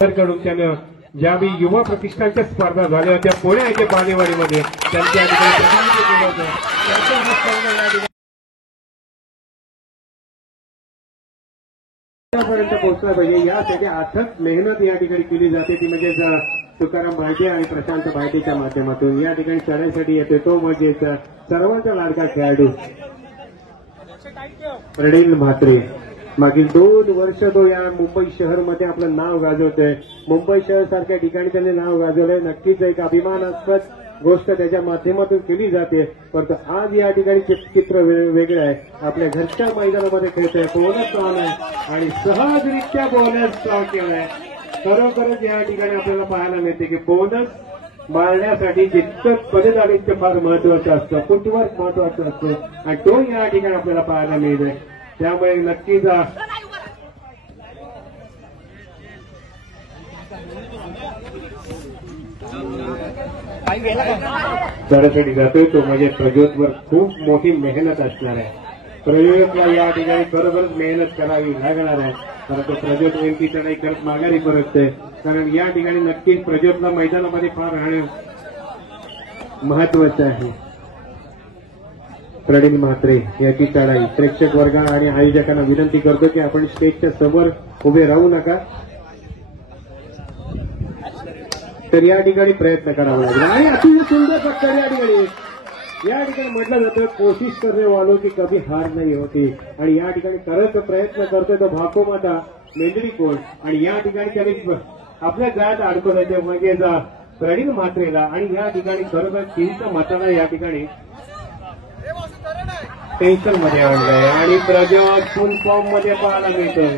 कडून त्यानं ज्यावेळी युवा प्रतिष्ठानच्या स्पर्धा झाल्या होत्या पुणे येथे बालेवाडीमध्ये त्यांच्या प्रतिनिधित्व केलं होतं. पर्यंत पोहोचला पाहिजे यासाठी अथक मेहनत या ठिकाणी केली जाते ती म्हणजे तुकाराम भायटे आणि प्रशांत भायटेच्या माध्यमातून या ठिकाणी चढायसाठी येतो तो म्हणजे सर्वांचा लाडका खेळाडू प्रणील म्हात्रे. मागील 2 वर्ष तो या मुंबई शहरमध्ये आपलं नाव गाजवतोय. मुंबई शहर सारख्या ठिकाणी त्याने नाव गाजवलंय. नक्कीच एक अभिमानास्पद गोष्ट त्याच्या माध्यमातून केली जाते. परंतु आज या ठिकाणी चित्र वेगळं आहे. आपल्या घरच्या मैदानामध्ये खेळतोय. बोनस ऑन आहे आणि सहजरित्या बोनस केलाय. खरोखरच या ठिकाणी आपल्याला पाहायला मिळते की बोनस मारण्यासाठी जितकं पदधारीचं फार महत्वाचं असतं, फुटवर्क महत्वाचं असतं आणि तो या ठिकाणी आपल्याला पाहायला मिळतोय. त्यामुळे नक्कीच चढायसाठी जातोय तो म्हणजे प्रज्योतवर खूप मोठी मेहनत असणार आहे. प्रज्योतला या ठिकाणी बरोबरच मेहनत करावी लागणार आहे. परंतु प्रज्योत नेमकी चढाई करत माघारी परतते. कारण या ठिकाणी नक्कीच प्रज्योतला मैदानामध्ये फार राहणं महत्वाचं आहे. प्रणील म्हात्रे याची चढाई प्रेक्षक वर्ग आणि आयोजकांना विनंती करतो की आपण स्टेजच्या समोर उभे राहू नका. तर या ठिकाणी प्रयत्न करावा लागेल आणि अतिशय सुंदर पत्कर या ठिकाणी म्हटलं जातं कोशिश करणे वालो की कभी हार नाही होती. आणि या ठिकाणी करत प्रयत्न करतोय तो भाको माता मेंदरी कोण आणि या ठिकाणी त्याने आपल्या गळ्यात अडकवलं म्हणजे प्रणील म्हात्रेला आणि या ठिकाणी खरोखर 3 मताला या ठिकाणी टेन्शन मध्ये आणलंय आणि प्रज्योत फुल फॉर्म मध्ये पाहायला मिळतोय.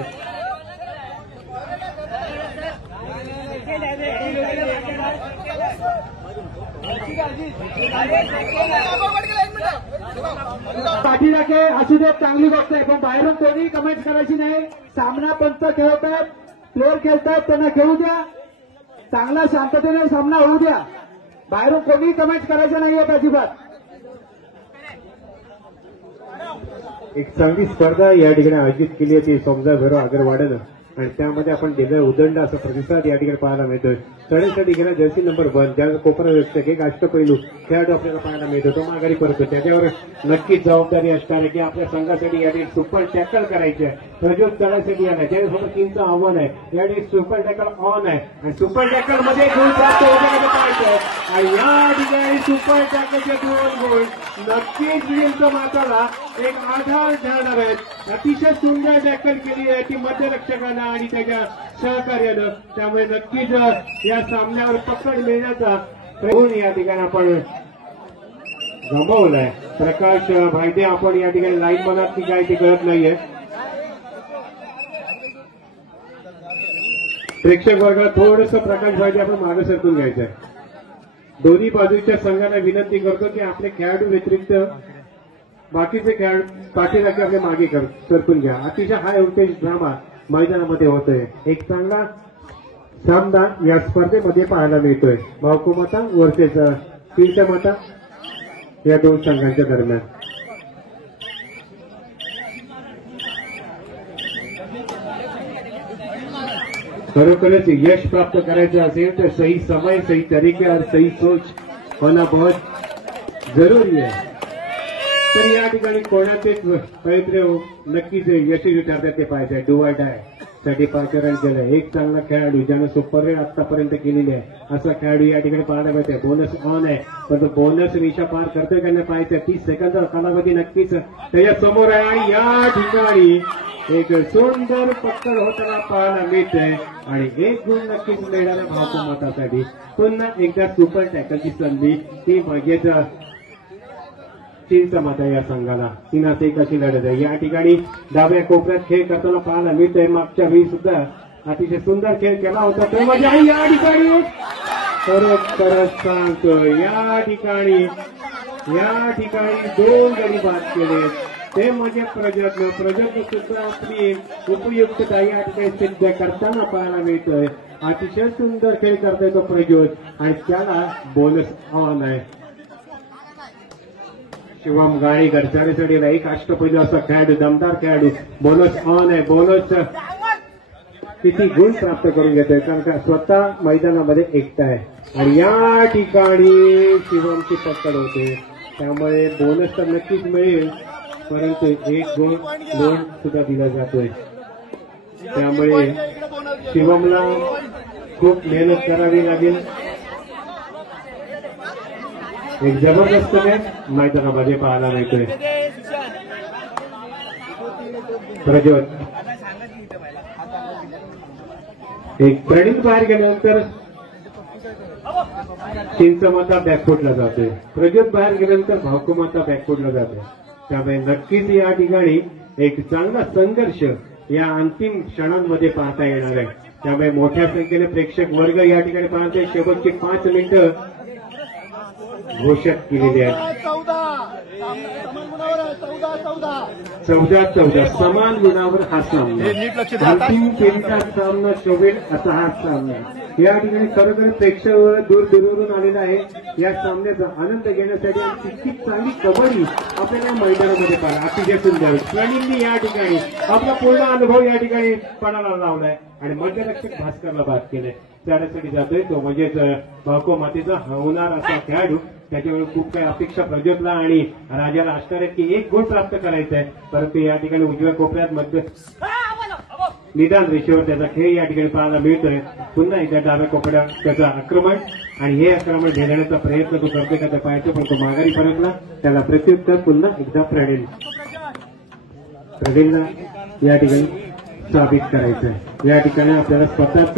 पाठीराखे असू देत चांगली गोष्ट आहे पण बाहेरून कोणी कमेंट करायची नाही. सामना पंच खेळतात, प्लेअर खेळतात, त्यांना खेळू द्या. चांगला शांततेने सामना होऊ द्या. बाहेरून कोणी कमेंट करायचं नाहीये अजिबात. एक चांगली स्पर्धा या ठिकाणी आयोजित केली होती समजा भैरव आगरवाड्यानं आणि त्यामध्ये आपण दिलं उदंड असा प्रतिसाद या ठिकाणी पाहायला मिळतोय. चढाईसाठी गेला जर्सी नंबर 1 ज्याचा कोपरा रक्षक एक अष्टपैलू खेळाडू आपल्याला पाहायला मिळतो. तो माघारी परतो. त्याच्यावर नक्कीच जबाबदारी असणार आहे की आपल्या संघासाठी या ठिकाणी सुपर टॅकल करायचे आहे. प्रज्योत चढाईसाठी आलाय त्याच्यासोबत 3चं आव्हान आहे. या ठिकाणी सुपर टॅकल ऑन आहे आणि सुपर टॅकल मध्ये गोल प्राप्त होण्यामध्ये पाहायचं आणि या ठिकाणी सुपर टॅकलचे 2 गोल नक्कीच विंच माताला एक आधार ठरणार आहेत. अतिशय सुंदर टॅकल केली आहे ती मध्यरक्षकानं आणि त्याच्या सहकार्यानं. त्यामुळे नक्कीच या सामन्यावर पकड मिळण्याचा प्रयत्न या ठिकाणी आपण गमावलाय. प्रकाश भायटे आपण या ठिकाणी लाईन मनात की काय ते कळत नाहीये. प्रेक्षक वर्गात थोडंसं प्रकाश भायटे आपण मागे सरकून घ्यायचंय. दोन्ही बाजूच्या संघांना विनंती करतो की आपले खेळाडू व्यतिरिक्त बाकीचे खेळाडू पाठीराखे आपले मागे सरकून घ्या. अतिशय हाय व्होल्टेज ड्रामा मैदानामध्ये होतोय. एक चांगला सामना या स्पर्धेमध्ये पाहायला मिळतोय. भावको माता वर्सेस 3च्या माता या 2 संघांच्या दरम्यान. खरोखरच यश प्राप्त करायचं असेल तर सही समय, सही तरीके और सही सोच होना बहुत जरुरी आहे. तर या ठिकाणी कोणाचेच प्रयत्न नक्कीच यशस्वी ठरतात ते पाहिजे. डू ऑर डाय साठी पाचारण केलं. एक चांगला खेळाडू ज्यानं सुपर रेड आतापर्यंत केलेली आहे असा खेळाडू या ठिकाणी पाहायला मिळतोय. बोनस ऑन आहे पण बोनस रेषा पार करतोय त्यांना पाहायचं. 30 सेकंदचा कालावधी नक्कीच त्याच्या समोर आहे आणि या ठिकाणी एक सुंदर पकड होताना पाहायला मिळतंय आणि 1 गुण नक्कीच मिळणाऱ्या भावको मातासाठी. पुन्हा एकदा सुपर टॅकलची संधी ती म्हणजेच 3चा माता या संघाला 3-1 अशी लढत आहे. या ठिकाणी डाव्या कोपऱ्यात खेळ करताना पाहायला मिळतोय. मागच्या वेळी सुद्धा अतिशय सुंदर खेळ केला होता तो म्हणजे या ठिकाणी खरंच सांगतो या ठिकाणी 2 गडी बाद केले ते म्हणजे प्रज्योत सुद्धा आपली उपयुक्तता या ठिकाणी सिद्ध करताना पाहायला मिळतोय. अतिशय सुंदर खेळ करतोय तो प्रज्योत आणि त्याला बोनस ऑन आहे. शिवम गाळीकर चढाईसाठी एक अष्टपैलू असा खेळाडू दमदार खेळाडू. बोनस ऑन आहे. बोनस किती गुण प्राप्त करून घेतोय, कारण का स्वतः मैदानामध्ये एकटा आहे आणि या ठिकाणी शिवमची पकड होते, त्यामुळे बोनस तर नक्कीच मिळेल, परंतु एक गुण लोन सुद्धा दिला जातोय. त्यामुळे शिवमला खूप मेहनत करावी लागेल. एक जबरदस्त मॅच मैदानामध्ये पाहायला मिळतोय. प्रज्वल एक प्रणित बाहेर गेल्यानंतर चिंचमाता बॅकफुटला जातोय, प्रज्वल बाहेर गेल्यानंतर भावकुमाता बॅकफुटला जातोय. त्यामुळे नक्कीच या ठिकाणी एक चांगला संघर्ष या अंतिम क्षणांमध्ये पाहता येणार आहे. त्यामुळे मोठ्या संख्येने प्रेक्षक वर्ग या ठिकाणी पाहतोय. शेवटची 5 मिनिटं घोषित केलेली आहे. 14-14 समान गुणावर हा सामना, अंतिम फेरीचा सामना शोभेल असा हा सामना. या ठिकाणी खरोखर प्रेक्षक दूरदूरवरून आलेला आहे या सामन्याचा आनंद घेण्यासाठी. तितकी चांगली कबड्डी आपल्याला मैदानामध्ये पाहिला, अतिशय सुंदर. प्रणीलनी या ठिकाणी आपला पूर्ण अनुभव या ठिकाणी पणाला लावलाय आणि मध्यरक्षक भास्करला बाद केलंय. त्यासाठी जातोय तो म्हणजेच भाको मातेचा होणार असा खेळाडू. त्याच्यावर खूप काही अपेक्षा प्रज्वलला आणि राजाला असणार आहे की एक गुण प्राप्त करायचा आहे, परंतु या ठिकाणी उजव्या कोपऱ्यात मध्य निदान रेषेवर त्याचा खेळ या ठिकाणी पाहायला मिळतोय. पुन्हा एकदा डाव्या कोपऱ्यात त्याचं आक्रमण आणि हे आक्रमण घेण्याचा प्रयत्न तो करतोय का ते पाहायचं, पण तो माघारी फरकला. त्याला प्रत्युत्तर पुन्हा एकदा प्रवीणला या ठिकाणी साबित करायचं आहे. या ठिकाणी आपल्याला स्वतःच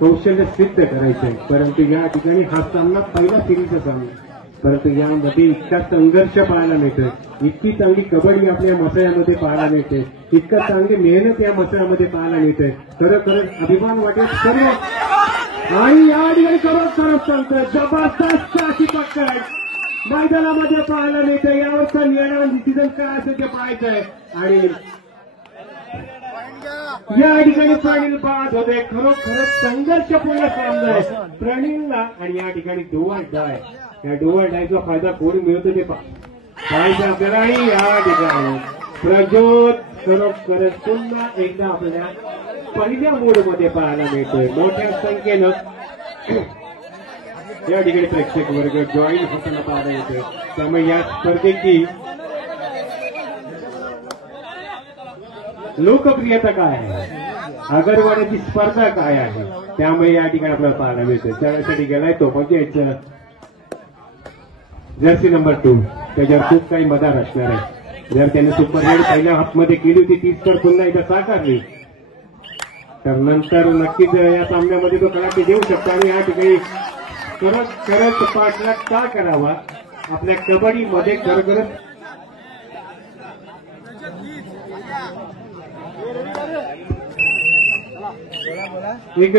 कौशल्य सिद्ध करायचं आहे, परंतु या ठिकाणी हा सामना पहिला सिरीजचा सामना, परंतु यामध्ये इतका संघर्ष पाहायला मिळतोय, इतकी चांगली कबड्डी आपल्या मसाल्यामध्ये पाहायला मिळते, इतका चांगली मेहनत या मसाल्यामध्ये पाहायला मिळते. खरोखरच अभिमान वाटेल सर्व. आणि या ठिकाणी खरोखरच सांगतोय जबरदस्त अशी पकड मैदानामध्ये पाहायला मिळते. यावरचा निर्णय डिसिजन काय असेल ते पाहायचं आहे. आणि या ठिकाणी प्रणील बाद होते. खरोखरच संघर्षपूर्ण सामना आहे प्रणीलला आणि या ठिकाणी डुअल डाय. या डुअल डायचा फायदा कोण मिळतो ते पाहायचं आपल्याला. आणि या ठिकाणी प्रज्वल खरोखरच पुन्हा एकदा आपल्याला पहिल्या मोडमध्ये पाहायला मिळतोय. मोठ्या संख्येनं या ठिकाणी प्रेक्षक वर्ग जॉईन होताना पाहायला येतोय. त्यामुळे या स्पर्धेची लोकप्रियता काय आहे, अगरवाड्याची स्पर्धा काय आहे, त्यामुळे या ठिकाणी आपल्याला पाहायला मिळतोय. त्यावेळेसाठी गेलाय तो म्हणजे जर्सी नंबर 2. त्याच्यावर खूप काही मदार असणार आहे. जर त्याने सुपर रेड पहिल्या हाफमध्ये केली होती तीच तर पुन्हा एकदा साकारली तर नंतर नक्कीच या सामन्यामध्ये तो कलाटे देऊ शकतो. आणि या ठिकाणी करत पाठलाग का करावा आपल्या कबड्डीमध्ये खरोखरच एक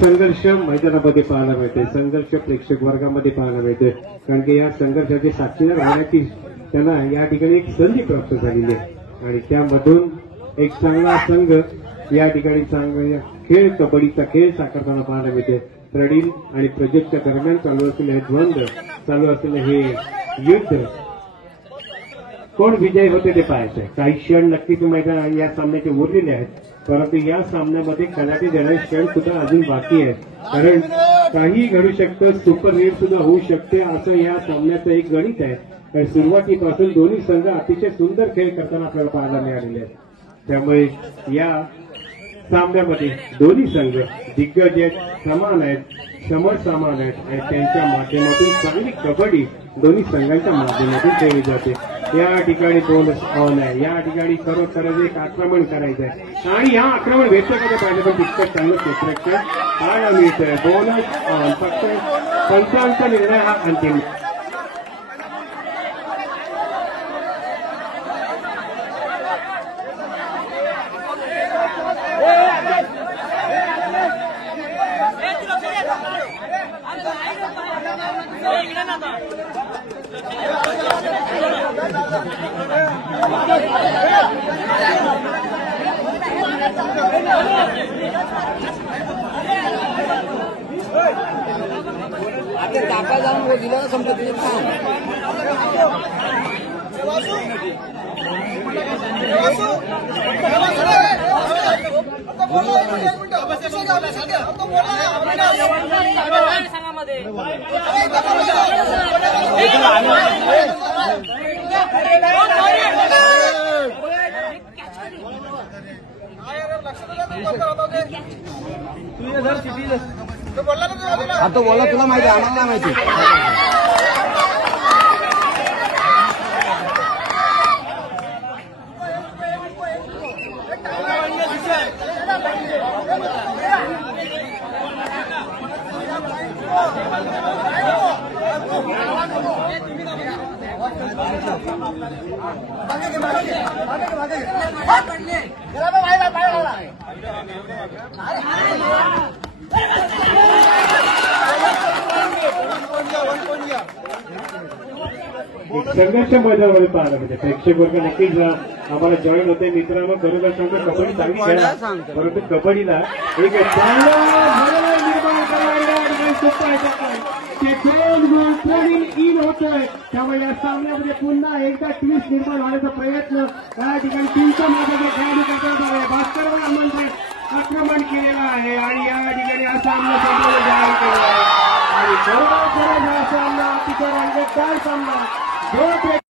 संघर्ष मैदानामध्ये पाहायला मिळते, संघर्ष प्रेक्षक वर्गामध्ये पाहायला मिळते. कारण की या संघर्षाचे साक्षीदार राहण्याची त्यांना या ठिकाणी एक संधी प्राप्त झालेली आहे आणि त्यामधून एक चांगला संघ या ठिकाणी चांगला खेळ, कबड्डीचा खेळ साकारताना पाहायला मिळते. प्रणील आणि प्रज्वलच्या दरम्यान चालू असलेले हे द्वंद्व, चालू असलेले हे युद्ध, कोण विजय होते ते पाहायचंय. काही क्षण नक्कीच मैदान या सामन्याचे उरलेले आहेत, परंतु या सामन्यामध्ये कलाटे देणारे क्षण सुद्धा अजून बाकी आहेत. कारण काही घडू शकतं, सुपर रेड सुद्धा होऊ शकते असं या सामन्याचं एक गणित आहे. कारण सुरुवातीपासून दोन्ही संघ अतिशय सुंदर खेळ करताना आपल्याला पाहायला मिळालेले आहेत. त्यामुळे या सामन्यामध्ये दोन्ही संघ दिग्गज आहेत, समान आहेत, समसमान आहेत आणि त्यांच्या माध्यमातून चांगली कबड्डी दोन्ही संघांच्या माध्यमातून खेळली जाते. या ठिकाणी बोनस ऑन आहे. या ठिकाणी खरोखरच एक आक्रमण करायचं आहे आणि या आक्रमण व्यक्त करायला पाहिजे, पण तितकं चांगलं क्षेत्ररक्षण पाहायला मिळतंय. बोनस ऑन फक्त पंचांचा निर्णय हा अंतिम. आपल्या काका जाऊन दिला ना समजा तिथे थांब आता बोला तुला माहिती आम्हाला नाही माहिती संघर्ष मैदानामध्ये पाहायला मिळते. प्रेक्षक वर्ग नक्कीच आम्हाला जॉईन होते. मित्रांनो खरोखर सांगतो कबड्डी चांगली खेळा, परंतु कबड्डीला एक चांगला निर्माण करणारा इन होतोय. त्यामुळे या सामन्यामध्ये पुन्हा एकदा ट्विस्ट निर्माण होण्याचा प्रयत्न या ठिकाणी टीमच्या मार्गाने खेळाडू करण्यात आला आहे. भास्करवर आक्रमण केलेलं आहे आणि या ठिकाणी हा सामना संपवला जाहीर केलेला आहे आणि बरोबर हा सामना अतिशय रंगतदार सामना.